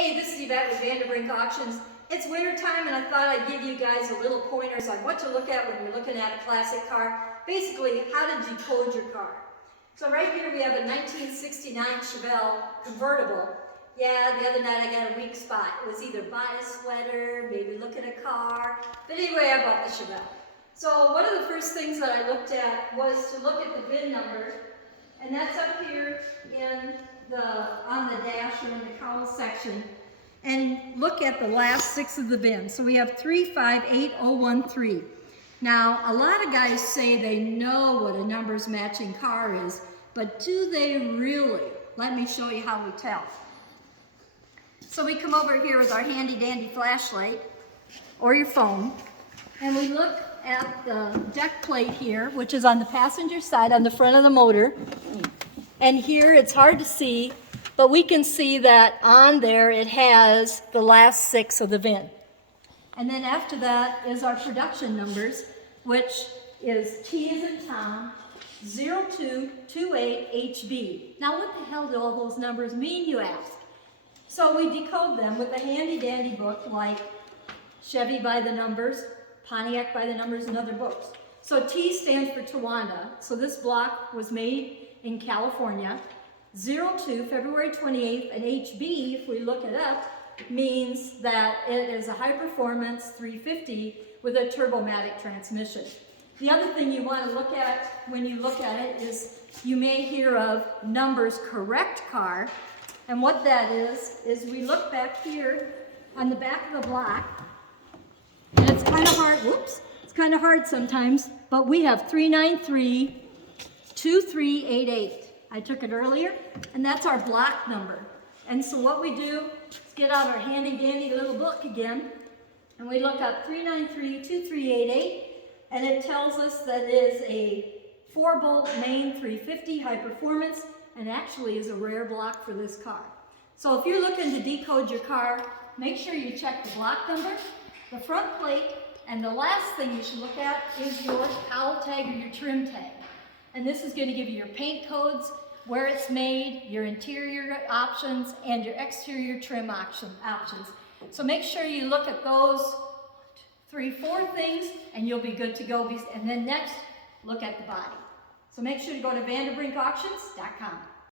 Hey, this is Yvette with Vanderbrink Auctions. It's winter time and I thought I'd give you guys a little pointers on what to look at when you're looking at a classic car. Basically, how to decode your car. So right here we have a 1969 Chevelle convertible. Yeah, the other night I got a weak spot. It was either buy a sweater, maybe look at a car. But anyway, I bought the Chevelle. So one of the first things that I looked at was to look at the VIN number. And that's up here on the dash or in the cowl section. And look at the last 6 of the VIN. So we have 358013. Now, a lot of guys say they know what a numbers matching car is, but do they really? Let me show you how we tell. So we come over here with our handy dandy flashlight or your phone, and we look at the deck plate here, which is on the passenger side on the front of the motor. And here it's hard to see, but we can see that on there it has the last 6 of the VIN. And then after that is our production numbers, which is T as in Tom, 0228HB. Now what the hell do all those numbers mean, you ask? So we decode them with a handy dandy book like Chevy by the numbers, Pontiac by the numbers, and other books. So T stands for Towanda. So this block was made in California. 02, February 28th, and HB, if we look it up, means that it is a high-performance 350 with a Turbomatic transmission. The other thing you want to look at when you look at it is you may hear of numbers correct car, and what that is we look back here on the back of the block, and it's kind of hard, whoops, it's kind of hard sometimes, but we have 3932388. I took it earlier, and that's our block number. And so what we do is get out our handy dandy little book again, and we look up 3932388, and it tells us that it is a 4-bolt main 350 high performance, and actually is a rare block for this car. So if you're looking to decode your car, make sure you check the block number, the front plate, and the last thing you should look at is your cowl tag or your trim tag. And this is going to give you your paint codes, where it's made, your interior options, and your exterior trim options. So make sure you look at those 3, 4 things, and you'll be good to go. And then next, look at the body. So make sure to go to vanderbrinkauctions.com.